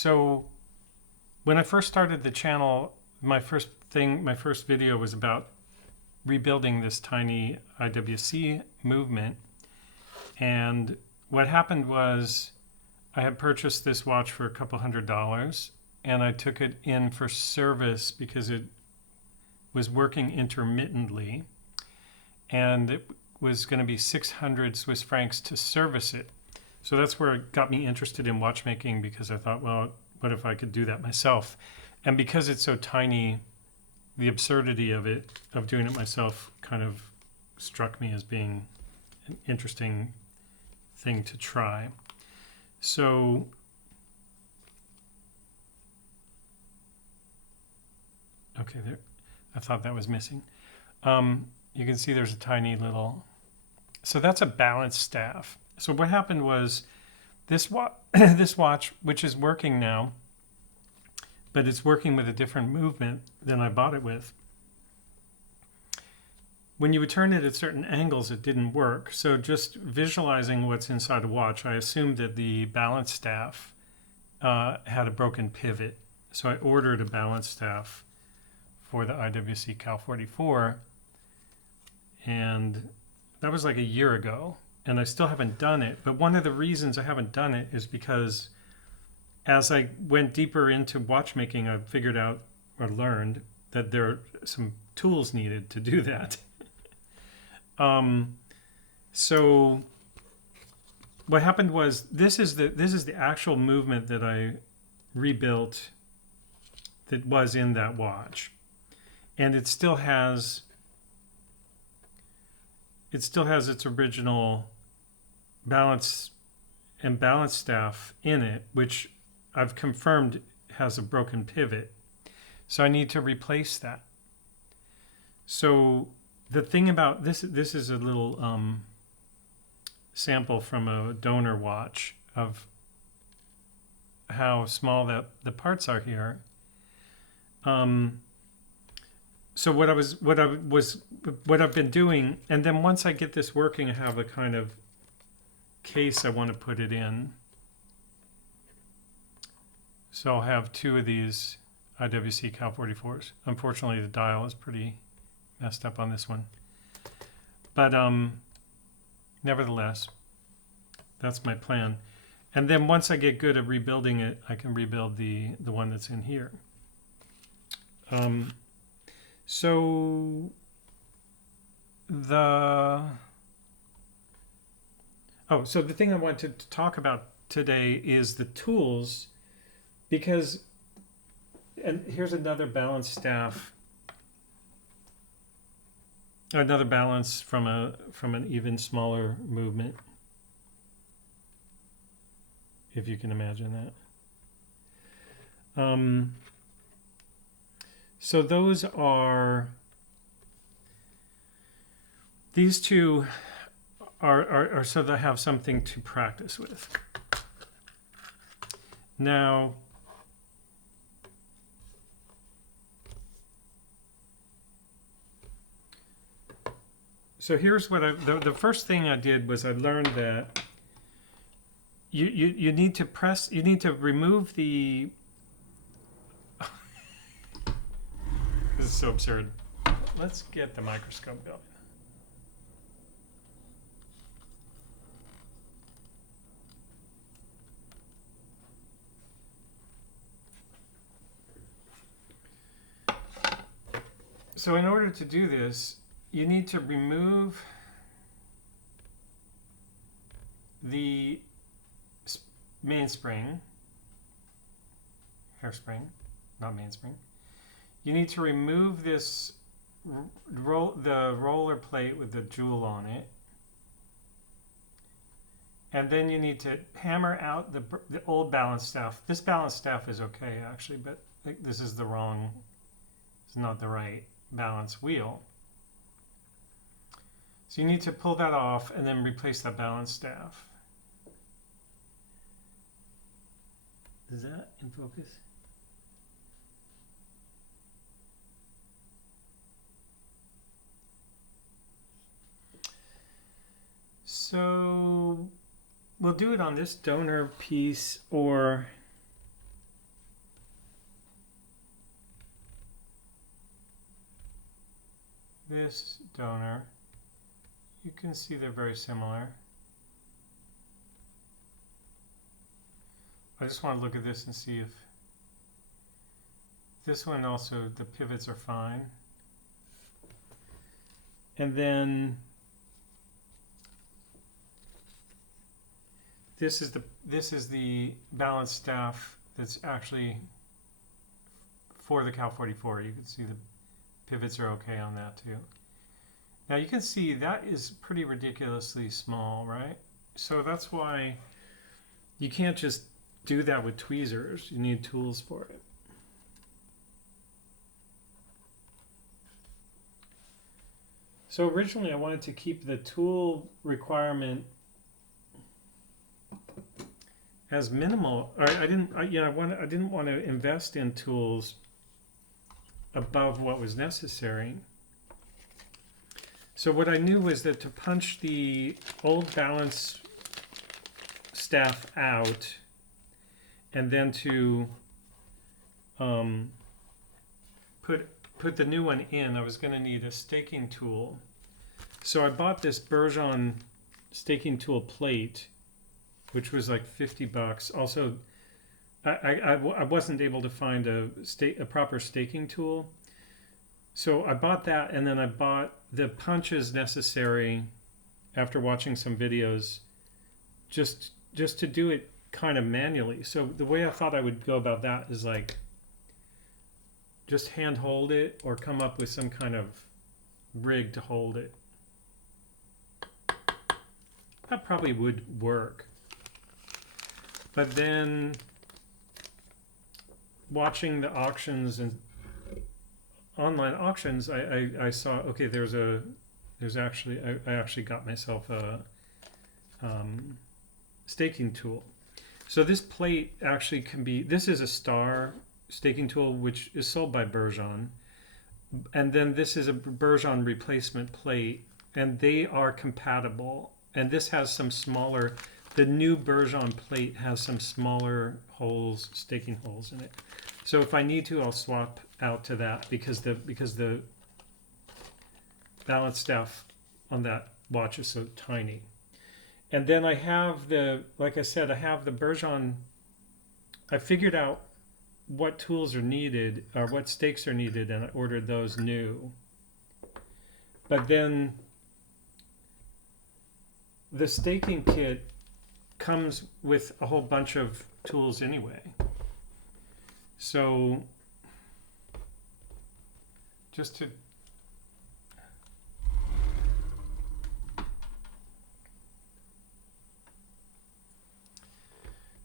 So when I first started the channel, my first video was about rebuilding this tiny IWC movement. And what happened was I had purchased this watch for a couple $100, and I took it in for service because it was working intermittently, and it was going to be 600 Swiss francs to service it. So that's where it got me interested in watchmaking, because I thought, well, what if I could do that myself? And because it's so tiny, the absurdity of it, of doing it myself, kind of struck me as being an interesting thing to try. So okay, there, I thought that was missing. You can see there's a tiny little, so that's a balance staff. So what happened was this watch, which is working now, but it's working with a different movement than I bought it with. When you would turn it at certain angles, it didn't work. So just visualizing what's inside a watch, I assumed that the balance staff had a broken pivot. So I ordered a balance staff for the IWC Cal 44, and that was like a year ago, and I still haven't done it. But one of the reasons I haven't done it is because as I went deeper into watchmaking, I figured out or learned that there are some tools needed to do that. So what happened was this is the actual movement that I rebuilt that was in that watch, and it still has its original balance and balance staff in it, which I've confirmed has a broken pivot. So I need to replace that. So the thing about this is a little sample from a donor watch of how small the parts are here. So what I've been doing, and then once I get this working, I have a kind of case I want to put it in. So I'll have two of these IWC Cal 44s. Unfortunately, the dial is pretty messed up on this one. But nevertheless, that's my plan. And then once I get good at rebuilding it, I can rebuild the one that's in here. So the thing I wanted to talk about today is the tools, because, and here's another balance staff, another balance from an even smaller movement, if you can imagine that. So those are, these two are so they have something to practice with. Now, so here's what the first thing I did was I learned that you need to remove the this is so absurd. Let's get the microscope going. So in order to do this, you need to remove the mainspring, hairspring, not mainspring. You need to remove this the roller plate with the jewel on it, and then you need to hammer out the old balance staff. This balance staff is okay actually, but this is it's not the right balance wheel. So you need to pull that off and then replace that balance staff. Is that in focus? So we'll do it on this donor piece, or this donor, you can see they're very similar. I just want to look at this and see if this one also, the pivots are fine. And then this is the balance staff that's actually for the Cal 44. You can see the pivots are okay on that too. Now you can see that is pretty ridiculously small, right? So that's why you can't just do that with tweezers. You need tools for it. So originally I wanted to keep the tool requirement as minimal. I didn't want to invest in tools above what was necessary. So what I knew was that to punch the old balance staff out and then to put the new one in, I was going to need a staking tool. So I bought this Bergeon staking tool plate, which was like $50. Also, I wasn't able to find a proper staking tool. So I bought that, and then I bought the punches necessary after watching some videos just to do it kind of manually. So the way I thought I would go about that is like just hand hold it or come up with some kind of rig to hold it. That probably would work. But then watching the auctions and online auctions, I saw, okay, I actually got myself a staking tool. So this plate actually can be, this is a Star staking tool which is sold by Bergeon, and then this is a Bergeon replacement plate, and they are compatible. And this has some smaller, the new Bergeon plate has some smaller holes, staking holes in it. So if I need to, I'll swap out to that because the balance staff on that watch is so tiny. And then I have like I said, I have the Bergeon. I figured out what tools are needed or what stakes are needed, and I ordered those new. But then the staking kit comes with a whole bunch of tools anyway. So just to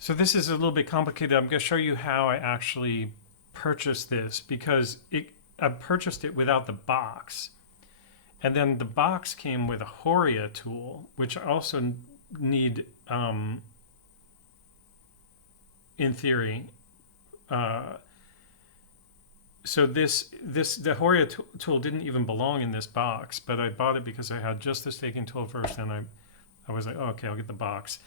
So this is a little bit complicated. I'm going to show you how I actually purchased this, because I purchased it without the box. And then the box came with a Horia tool, which I also need, in theory. So the Horia tool didn't even belong in this box, but I bought it because I had just the staking tool first, and I was like, oh, okay, I'll get the box.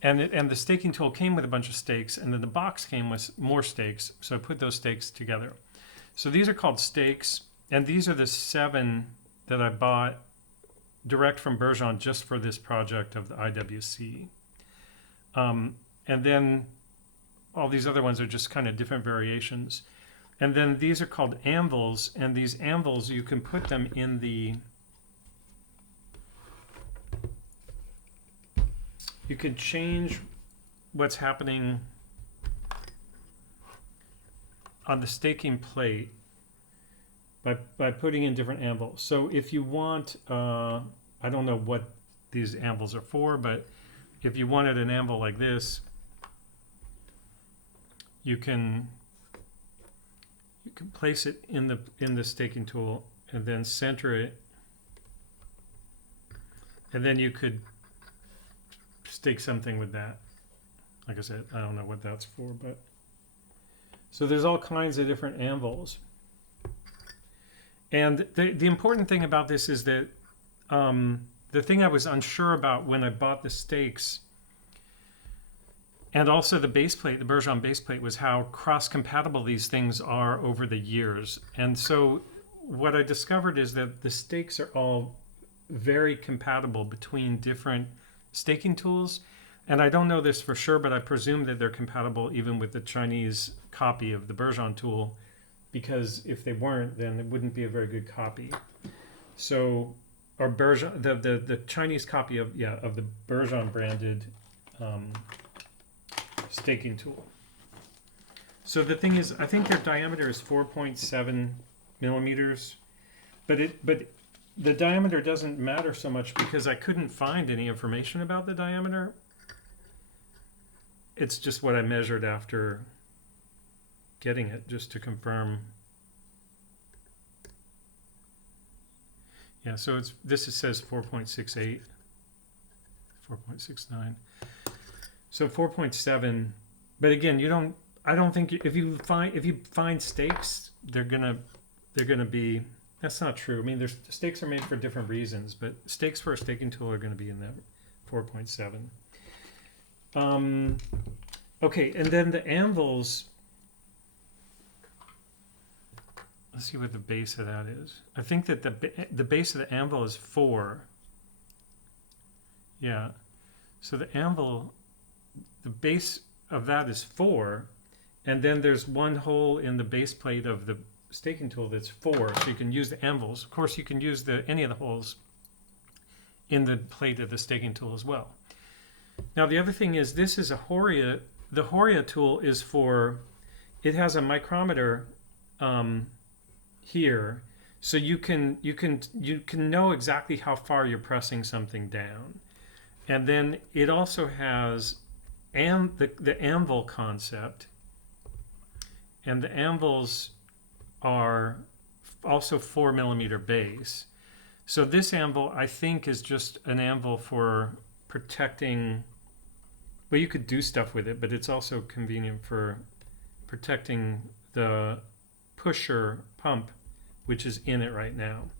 And the staking tool came with a bunch of stakes, and then the box came with more stakes, so I put those stakes together. So these are called stakes, and these are the 7 that I bought direct from Bergeon just for this project of the IWC. And then all these other ones are just kind of different variations. And then these are called anvils, and these anvils, you can put them in the... You can change what's happening on the staking plate by putting in different anvils. So if you want, I don't know what these anvils are for, but if you wanted an anvil like this, you can place it in the staking tool and then center it, and then you could stake something with that. Like I said, I don't know what that's for, but so there's all kinds of different anvils. And the important thing about this is that the thing I was unsure about when I bought the stakes and also the base plate, the Bergeon base plate, was how cross-compatible these things are over the years. And so what I discovered is that the stakes are all very compatible between different staking tools. And I don't know this for sure, but I presume that they're compatible even with the Chinese copy of the Bergeon tool, because if they weren't, then it wouldn't be a very good copy. So, or Bergeon, the Chinese copy of the Bergeon branded staking tool. So the thing is, I think their diameter is 4.7 millimeters, but the diameter doesn't matter so much because I couldn't find any information about the diameter. It's just what I measured after getting it, just to confirm. Yeah, so it says 4.68, 4.69. So 4.7, but again, I don't think if you find stakes, they're gonna be. That's not true. I mean, stakes are made for different reasons, but stakes for a staking tool are going to be in that 4.7. Okay, and then the anvils. Let's see what the base of that is. I think that the base of the anvil is 4. Yeah, so the anvil, the base of that is 4, and then there's one hole in the base plate of the staking tool that's 4, so you can use the anvils. Of course, you can use any of the holes in the plate of the staking tool as well. Now, the other thing is, this is a Horia. The Horia tool is it has a micrometer here, so you can know exactly how far you're pressing something down, and then it also has the anvil concept, and the anvils are also 4 millimeter base. So this anvil, I think, is just an anvil for protecting. Well, you could do stuff with it, but it's also convenient for protecting the pusher pump, which is in it right now.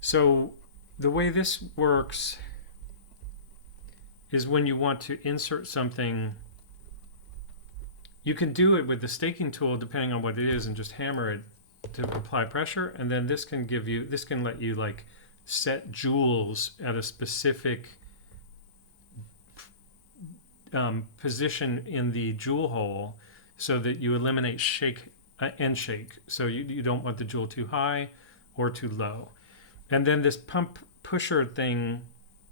So the way this works is when you want to insert something, you can do it with the staking tool depending on what it is and just hammer it to apply pressure, and then this can let you like set joules at a specific position in the joule hole so that you eliminate end shake. So you don't want the joule too high or too low. And then this pump pusher thing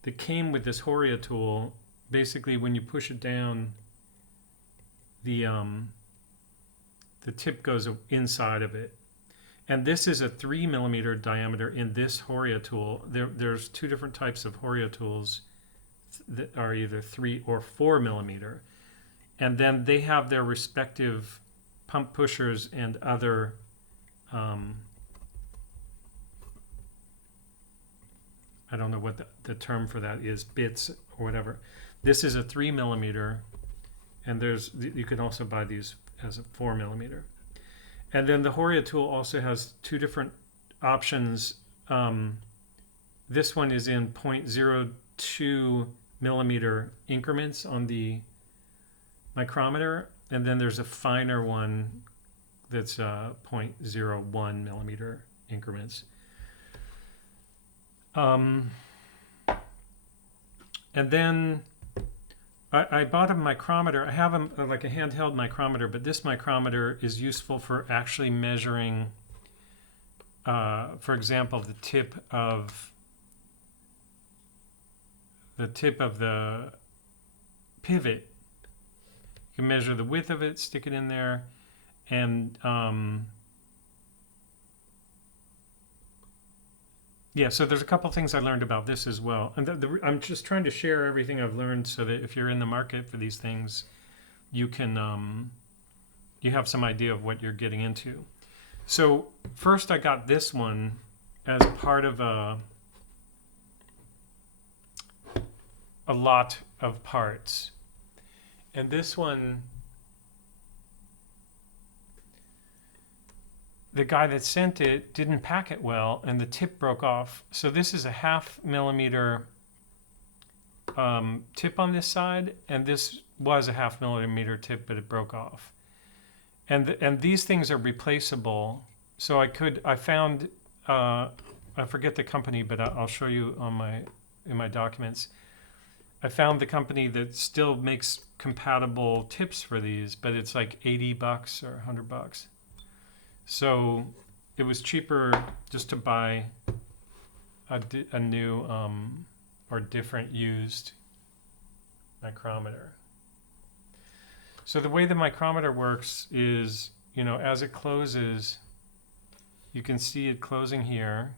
that came with this Horia tool, basically when you push it down, the tip goes inside of it. And this is a 3 millimeter diameter in this Horia tool. There's 2 different types of Horia tools that are either 3 or 4 millimeter. And then they have their respective pump pushers and other I don't know what the term for that is, bits or whatever. This is a 3 millimeter, and you can also buy these as a 4 millimeter. And then the Horia tool also has 2 different options. This one is in 0.02 millimeter increments on the micrometer, and then there's a finer one that's 0.01 millimeter increments. And then I bought a micrometer. I have like a handheld micrometer, but this micrometer is useful for actually measuring, for example, the tip of the pivot. You can measure the width of it, stick it in there, and yeah, so there's a couple things I learned about this as well. And I'm just trying to share everything I've learned so that if you're in the market for these things, you can you have some idea of what you're getting into. So first I got this one as part of a lot of parts. And this one, the guy that sent it didn't pack it well, and the tip broke off. So this is a 0.5 millimeter tip on this side, and this was a 0.5 millimeter tip, but it broke off. And these things are replaceable. So I found, I forget the company, but I'll show you in my documents. I found the company that still makes compatible tips for these, but it's like $80 or $100. So it was cheaper just to buy a new or different used micrometer. So the way the micrometer works is, as it closes, you can see it closing here,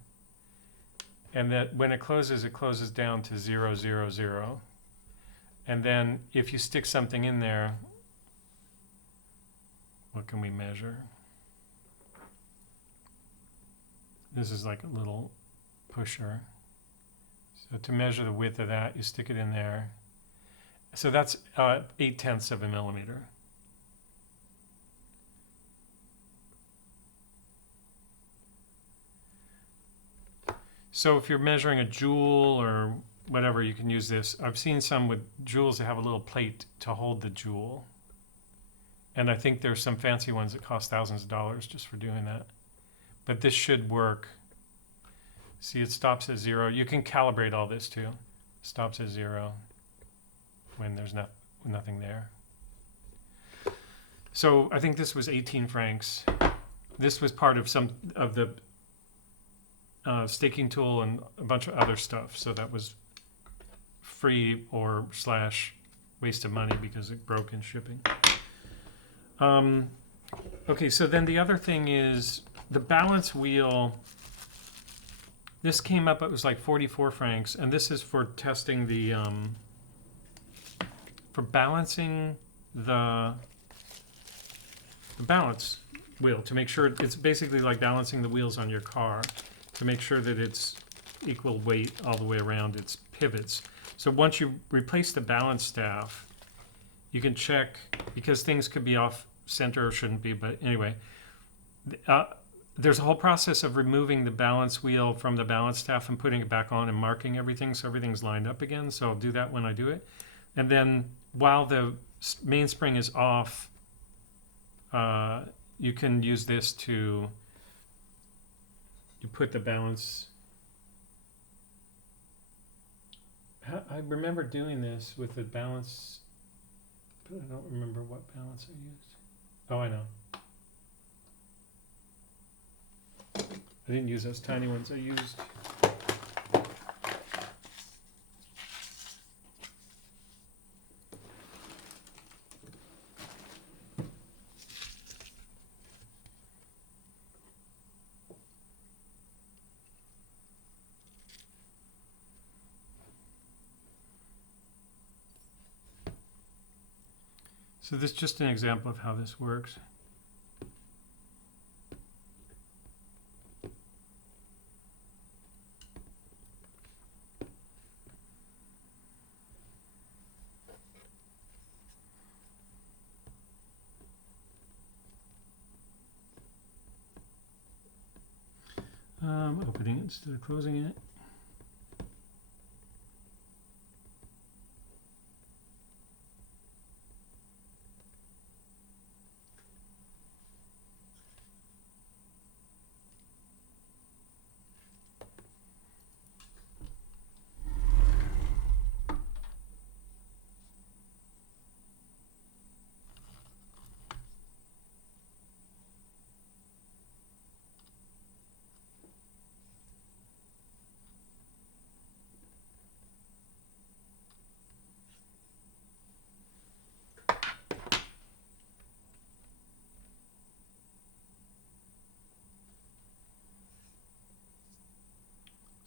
and that when it closes down to 0, 0, 0. And then if you stick something in there, what can we measure? This is like a little pusher. So to measure the width of that, you stick it in there. So that's 0.8 of a millimeter. So if you're measuring a joule or whatever, you can use this. I've seen some with joules that have a little plate to hold the joule. And I think there's some fancy ones that cost thousands of dollars just for doing that. But this should work. See, it stops at 0. You can calibrate all this too. Stops at 0 when there's nothing there. So I think this was 18 francs. This was part of some of the staking tool and a bunch of other stuff. So that was free or / waste of money because it broke in shipping. Okay, so then the other thing is the balance wheel. This came up, it was like 44 francs, and this is for testing the, for balancing the balance wheel to make sure it's basically like balancing the wheels on your car to make sure that it's equal weight all the way around its pivots. So once you replace the balance staff, you can check, because things could be off center or shouldn't be, but anyway, there's a whole process of removing the balance wheel from the balance staff and putting it back on and marking everything so everything's lined up again. So I'll do that when I do it. And then while the mainspring is off, you can use this to put the balance. I remember doing this with the balance, but I don't remember what balance I used. Oh, I know. I didn't use those tiny ones. I used so this is just an example of how this works. Opening it instead of closing it.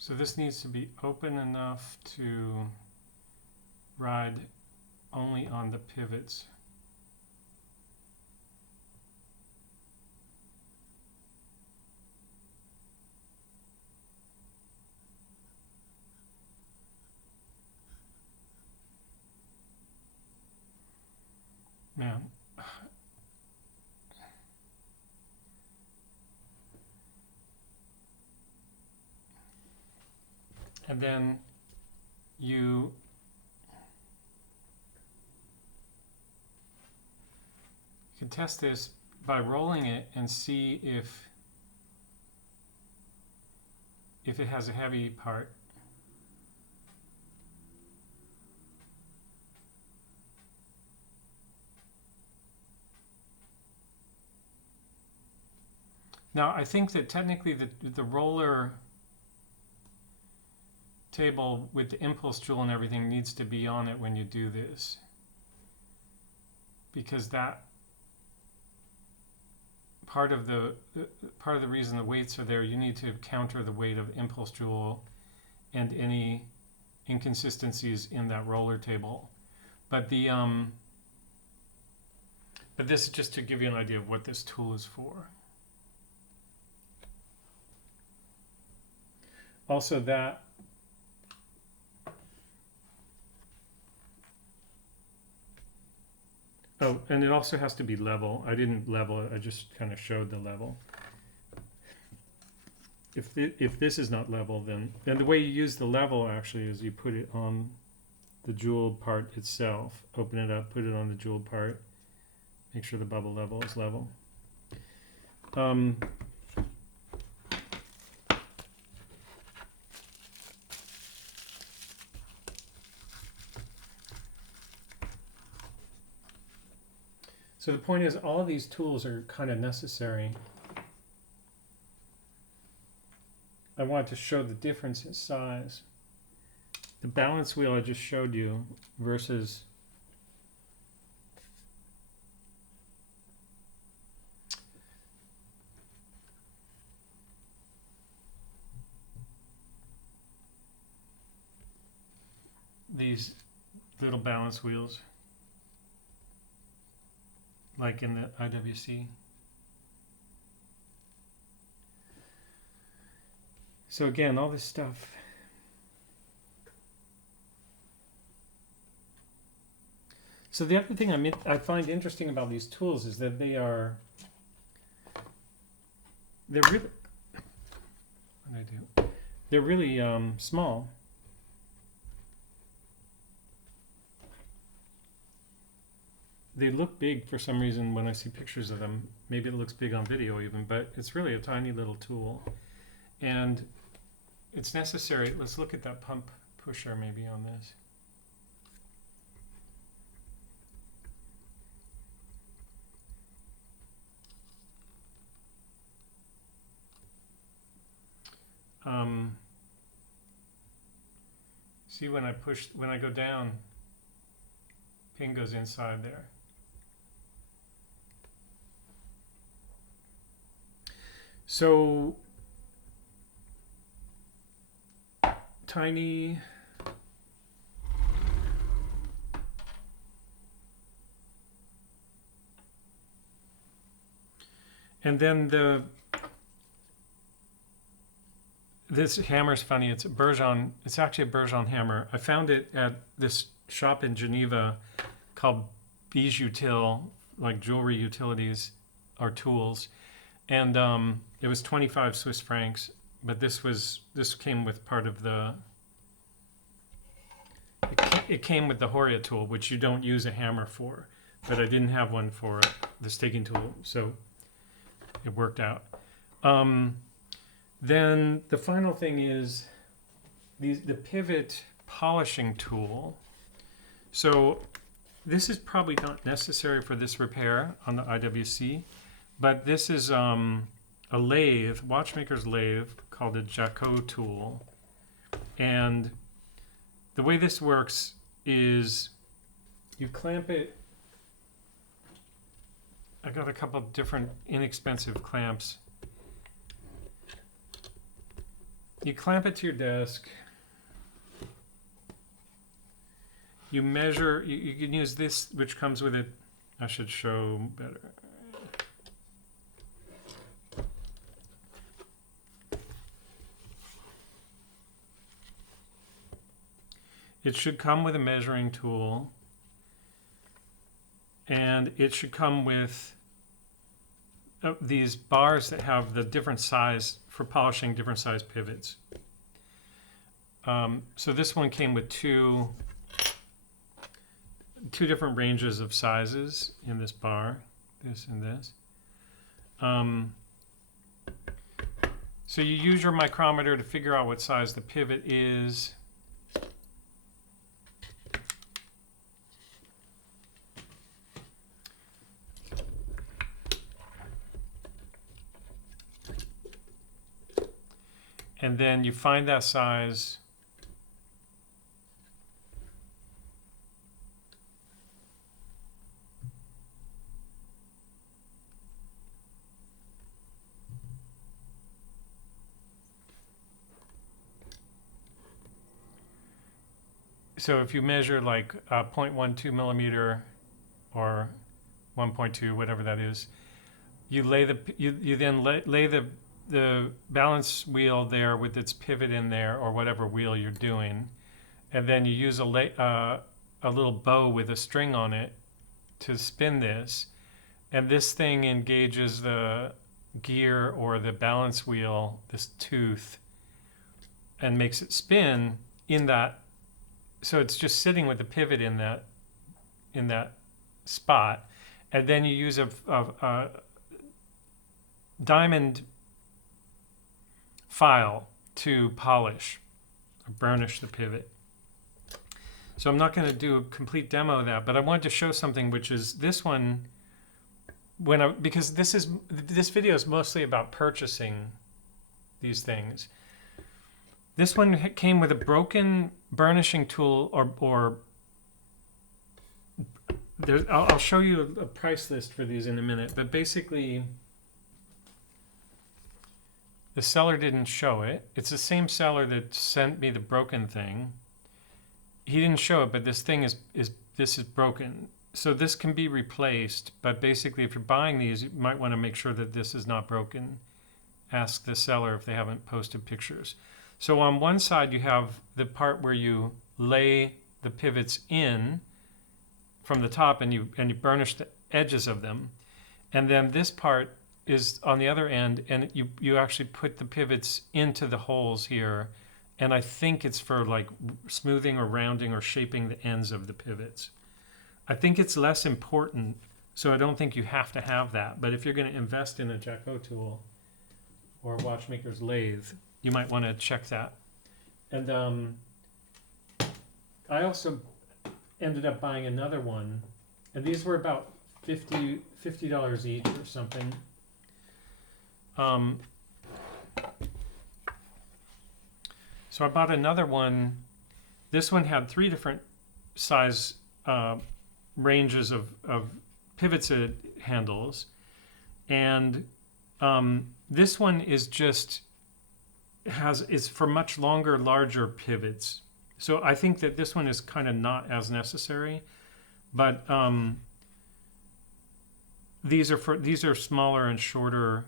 So this needs to be open enough to ride only on the pivots. Man. And then you can test this by rolling it and see if if it has a heavy part. Now, I think that technically the roller table with the impulse joule and everything needs to be on it when you do this, because that part of the reason the weights are there, you need to counter the weight of the impulse joule and any inconsistencies in that roller table. But the but this is just to give you an idea of what this tool is for. Also, that oh, and it also has to be level. I didn't level it, I just kind of showed the level. If this is not level, then the way you use the level actually is you put it on the jeweled part itself. Open it up, put it on the jeweled part. Make sure the bubble level is level. So the point is, all of these tools are kind of necessary. I want to show the difference in size. The balance wheel I just showed you versus these little balance wheels, like in the IWC. So again, all this stuff. So the other thing I find interesting about these tools is that they're really, what do I do? They're really small. They look big for some reason when I see pictures of them. Maybe it looks big on video even, but it's really a tiny little tool. And it's necessary. Let's look at that pump pusher maybe on this. See, when I go down, pin goes inside there. So tiny, and then this hammer's funny. It's a Bergeon. It's actually a Bergeon hammer. I found it at this shop in Geneva called Bijutil, like jewelry utilities or tools, and it was 25 Swiss francs. But this came with part of the. It came with the Horia tool, which you don't use a hammer for, but I didn't have one for the staking tool, so it worked out. Then the final thing is the pivot polishing tool. So this is probably not necessary for this repair on the IWC, but this is a lathe, watchmaker's lathe, called a Jacot tool. And the way this works is you clamp it. I got a couple of different inexpensive clamps. You clamp it to your desk. You measure, you can use this, which comes with it. I should show better. It should come with a measuring tool, and it should come with these bars that have the different size for polishing different size pivots. So this one came with two different ranges of sizes in this bar, this and this. So you use your micrometer to figure out what size the pivot is. And then you find that size. So if you measure like 0.12 millimeter or 1.2, whatever that is, you lay you then lay the balance wheel there with its pivot in there, or whatever wheel you're doing, and then you use a little bow with a string on it to spin this, and this thing engages the gear or the balance wheel, this tooth, and makes it spin in that. So it's just sitting with the pivot in that spot, and then you use a diamond file to polish or burnish the pivot. So I'm not going to do a complete demo of that, but I wanted to show something, which is this one. Because this video is mostly about purchasing these things. This one came with a broken burnishing tool, I'll show you a price list for these in a minute, but basically the seller didn't show it. It's the same seller that sent me the broken thing. He didn't show it, but this thing is broken. So this can be replaced, but basically if you're buying these, you might want to make sure that this is not broken. Ask the seller if they haven't posted pictures. So on one side you have the part where you lay the pivots in from the top and you burnish the edges of them. And then this part is on the other end, and you actually put the pivots into the holes here. And I think it's for like smoothing or rounding or shaping the ends of the pivots. I think it's less important, so I don't think you have to have that. But if you're going to invest in a Jacot tool or a watchmaker's lathe, you might want to check that. And I also ended up buying another one, and these were about $50 each or something. So I bought another one. This one had 3 different size ranges of pivots it handles, and this one is just is for much longer, larger pivots. So I think that this one is kind of not as necessary, but these are smaller and shorter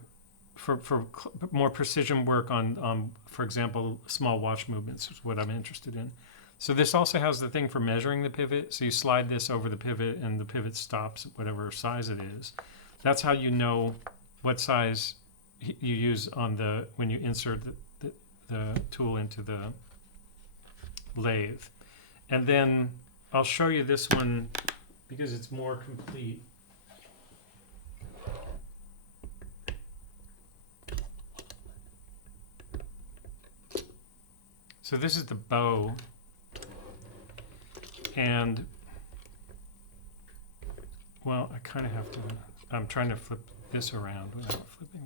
for more precision work on for example, small watch movements is what I'm interested in. So this also has the thing for measuring the pivot. So you slide this over the pivot and the pivot stops at whatever size it is. That's how you know what size you use on when you insert the tool into the lathe. And then I'll show you this one because it's more complete. So this is the bow, and well, I kind of have to, I'm trying to flip this around without flipping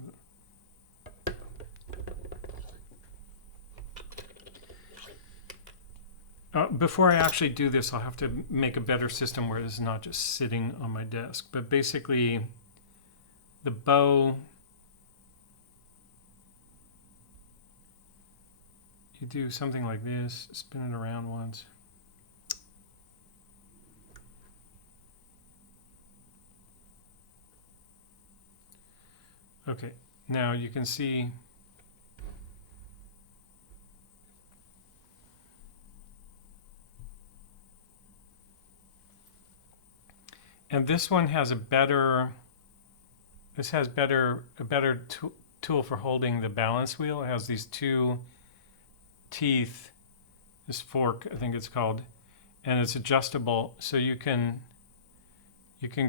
before I actually do this, I'll have to make a better system where it's not just sitting on my desk. But basically, the bow, you do something like this, spin it around once. Okay, now you can see and this one has a better tool for holding the balance wheel. It has these 2 teeth, this fork I think it's called, and it's adjustable, so you can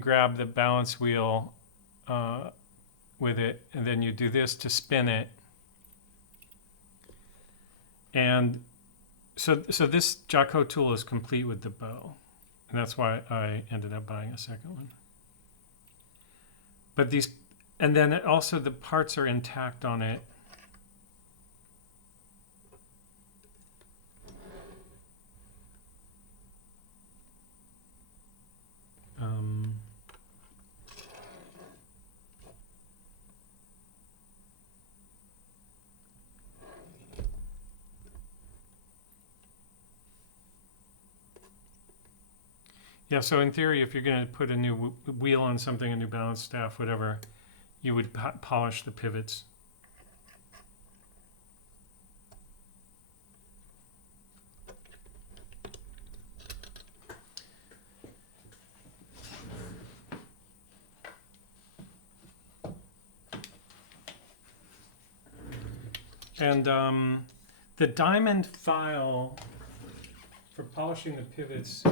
grab the balance wheel with it, and then you do this to spin it, And so this Jacot tool is complete with the bow. And that's why I ended up buying a second one. But these, and then also the parts are intact on it. Yeah, so in theory, if you're going to put a new wheel on something, a new balance staff, whatever, you would polish the pivots. And the diamond file for polishing the pivots,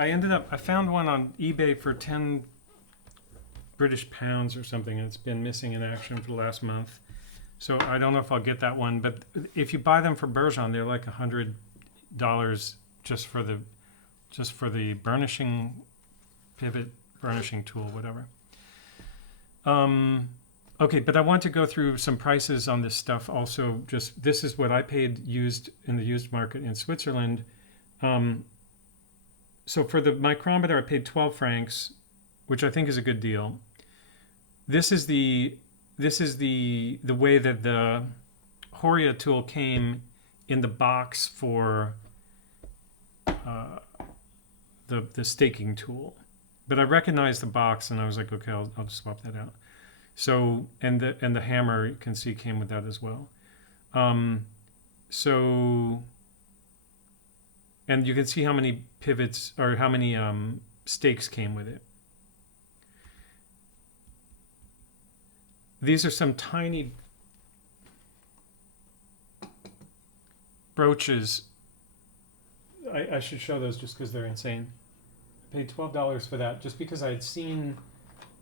I found one on eBay for 10 British pounds or something, and it's been missing in action for the last month. So I don't know if I'll get that one, but if you buy them for Bergeon, they're like $100 just for the burnishing pivot, burnishing tool, whatever. Okay, but I want to go through some prices on this stuff also. Just this is what I paid used in the used market in Switzerland. So for the micrometer, I paid 12 francs, which I think is a good deal. This is the way that the Horia tool came in the box for the staking tool. But I recognized the box, and I was like, okay, I'll just swap that out. So and the hammer, you can see, came with that as well. And you can see how many pivots or how many stakes came with it. These are some tiny brooches. I should show those just because they're insane. I paid $12 for that just because I had seen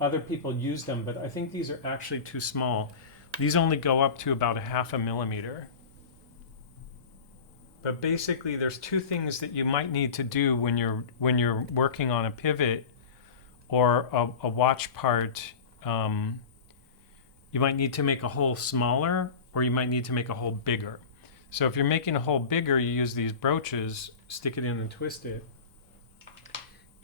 other people use them, but I think these are actually too small. These only go up to about 1/2 millimeter. But basically, there's two things that you might need to do when you're working on a pivot or a watch part. You might need to make a hole smaller, or you might need to make a hole bigger. So if you're making a hole bigger, you use these brooches, stick it in and twist it.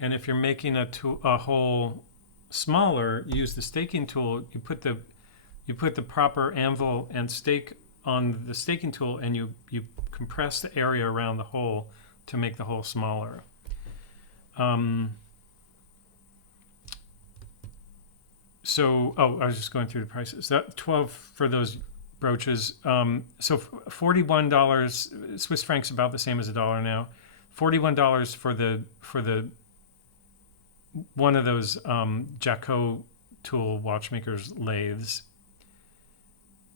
And if you're making a hole smaller, you use the staking tool. You put the proper anvil and stake on the staking tool, and you compress the area around the hole to make the hole smaller. So, I was just going through the prices. That 12 for those brooches. So $41 Swiss francs, about the same as $1 now. $41 for the one of those Jacot tool watchmakers lathes.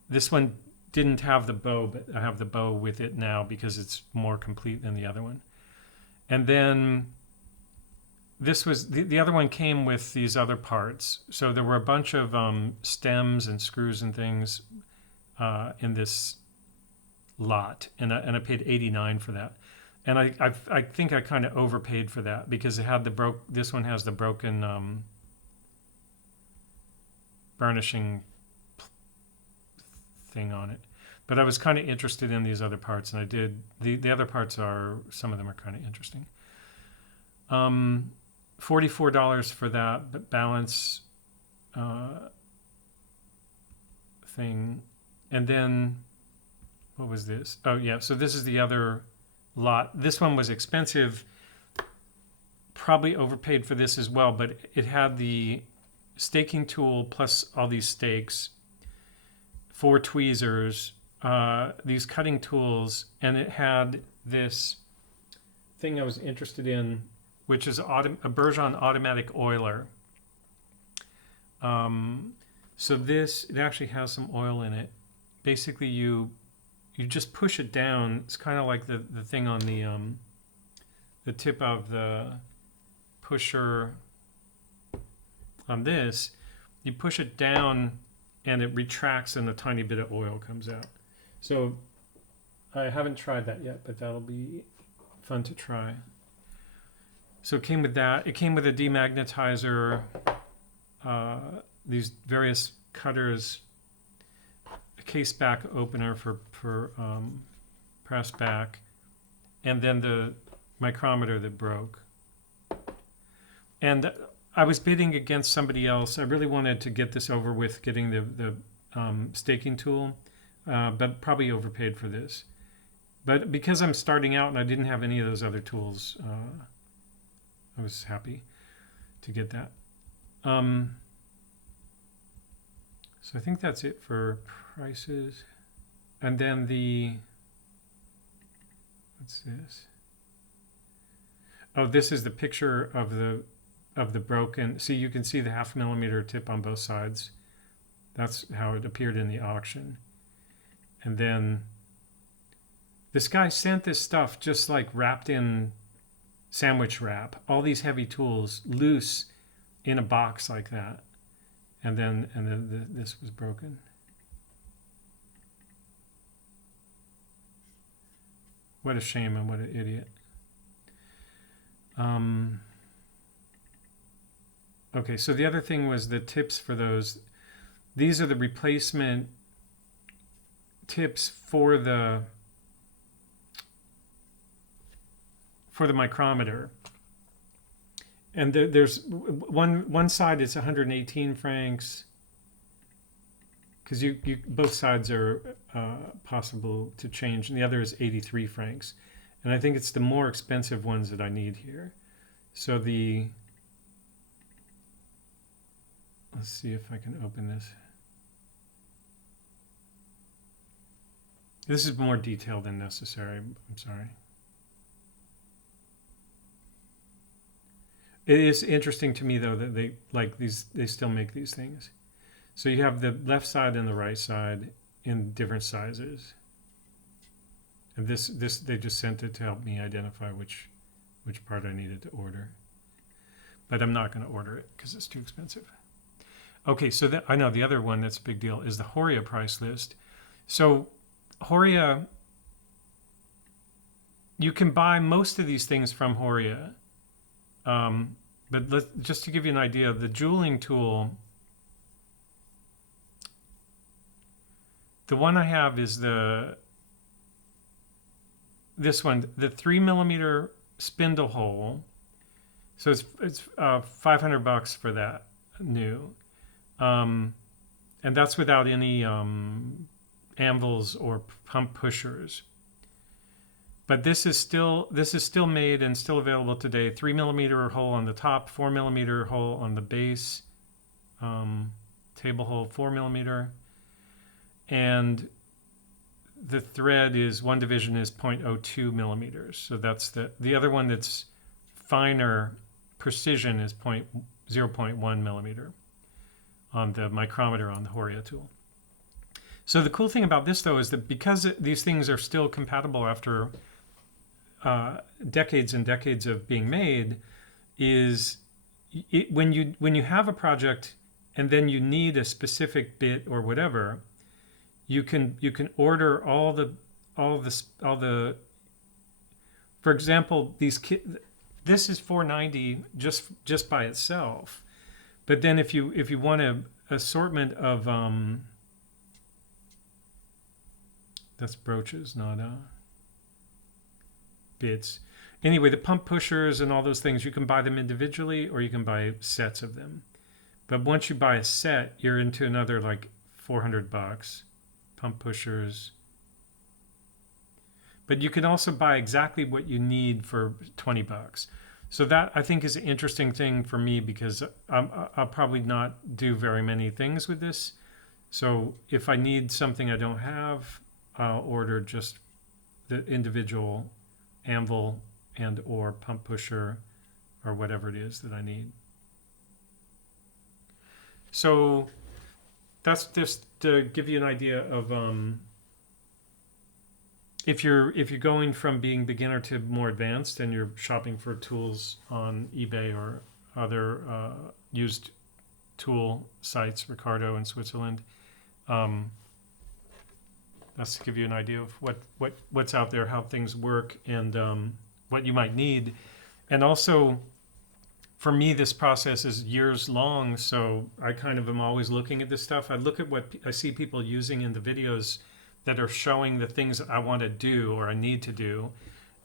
This one didn't have the bow, but I have the bow with it now because it's more complete than the other one. And then this was the other one came with these other parts. So there were a bunch of stems and screws and things in this lot, and I paid $89 for that. And I think I kind of overpaid for that because it had this one has the broken burnishing thing on it. But I was kind of interested in these other parts, and I did. The other parts some of them are kind of interesting. $44 for that balance thing. And then, what was this? Oh, yeah, so this is the other lot. This one was expensive, probably overpaid for this as well, but it had the staking tool plus all these stakes, 4 tweezers, these cutting tools, and it had this thing I was interested in, which is a Bergeon automatic oiler. So it actually has some oil in it. Basically, you just push it down. It's kind of like the thing on the tip of the pusher on this. You push it down, and it retracts, and a tiny bit of oil comes out. So I haven't tried that yet, but that'll be fun to try. So it came with that. It came with a demagnetizer, these various cutters, a case back opener for press back, and then the micrometer that broke. And I was bidding against somebody else. I really wanted to get this over with, getting the staking tool, but probably overpaid for this. But because I'm starting out and I didn't have any of those other tools, I was happy to get that. So I think that's it for prices. And then what's this? Oh, this is the picture of the broken. See, you can see the 0.5 millimeter tip on both sides. That's how it appeared in the auction. And then this guy sent this stuff just like wrapped in sandwich wrap, all these heavy tools loose in a box like that. And then this was broken. What a shame and what an idiot. Okay, so the other thing was the tips for those. These are the replacement tips for the micrometer. And there's one side is 118 francs, because you both sides are possible to change, and the other is 83 francs. And I think it's the more expensive ones that I need here. So let's see if I can open this. This is more detailed than necessary. I'm sorry. It is interesting to me, though, that they still make these things. So you have the left side and the right side in different sizes. And this they just sent it to help me identify which part I needed to order. But I'm not going to order it because it's too expensive. Okay, so I know the other one that's a big deal is the Horia price list. So Horia, you can buy most of these things from Horia. But just to give you an idea, the jeweling tool, the one I have is this one, the 3 millimeter spindle hole. So it's $500 for that new, and that's without any anvils or pump pushers. But this is still made and still available today. 3 millimeter hole on the top, 4 millimeter hole on the base, table hole 4 millimeter, and the thread is one division is 0.02 millimeters. So that's the other one that's finer precision is 0.1 millimeter on the micrometer on the Horia tool. So the cool thing about this, though, is that because these things are still compatible after decades and decades of being made, is when you have a project and then you need a specific bit or whatever, you can order all the for example, this is $490 just by itself, but then if you want a assortment of that's brooches, not bits. Anyway, the pump pushers and all those things, you can buy them individually or you can buy sets of them. But once you buy a set, you're into another like $400. Pump pushers. But you can also buy exactly what you need for $20. So that, I think, is an interesting thing for me, because I'll probably not do very many things with this. So if I need something I don't have, I'll order just the individual anvil and or pump pusher or whatever it is that I need. So that's just to give you an idea of if you're going from being beginner to more advanced and you're shopping for tools on eBay or other used tool sites, Ricardo in Switzerland, That's to give you an idea of what's out there, how things work, and what you might need. And also, for me, this process is years long, so I kind of am always looking at this stuff. I look at what I see people using in the videos that are showing the things I want to do or I need to do.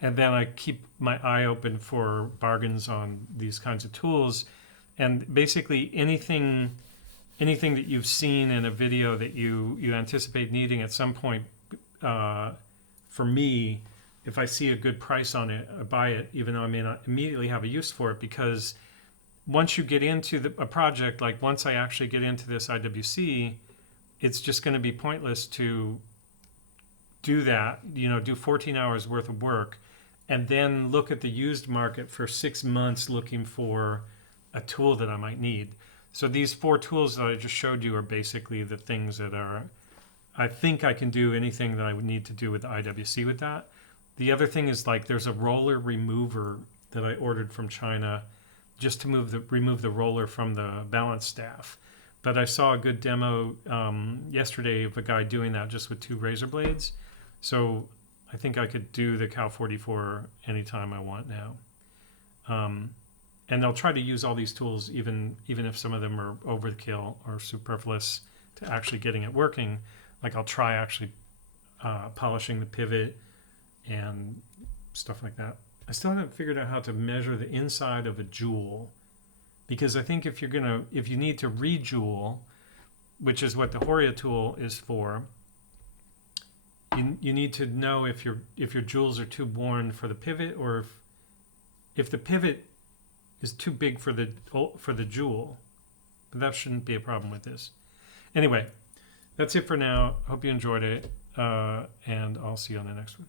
And then I keep my eye open for bargains on these kinds of tools. And basically anything that you've seen in a video that you anticipate needing at some point, for me, if I see a good price on it, I buy it, even though I may not immediately have a use for it, because once you get into a project, like once I actually get into this IWC, it's just going to be pointless to do that, do 14 hours worth of work and then look at the used market for 6 months looking for a tool that I might need. So these 4 tools that I just showed you are basically the things that I think I can do anything that I would need to do with the IWC with that. The other thing is, like, there's a roller remover that I ordered from China just to remove the roller from the balance staff. But I saw a good demo yesterday of a guy doing that just with 2 razor blades. So I think I could do the Cal 44 anytime I want now. And I'll try to use all these tools even if some of them are overkill or superfluous to actually getting it working. Like, I'll try actually polishing the pivot and stuff like that. I still haven't figured out how to measure the inside of a jewel, because I think if you need to re-jewel, which is what the Horia tool is for, you need to know if your jewels are too worn for the pivot, or if the pivot is too big for the jewel. But that shouldn't be a problem with this. Anyway, that's it for now. Hope you enjoyed it, and I'll see you on the next one.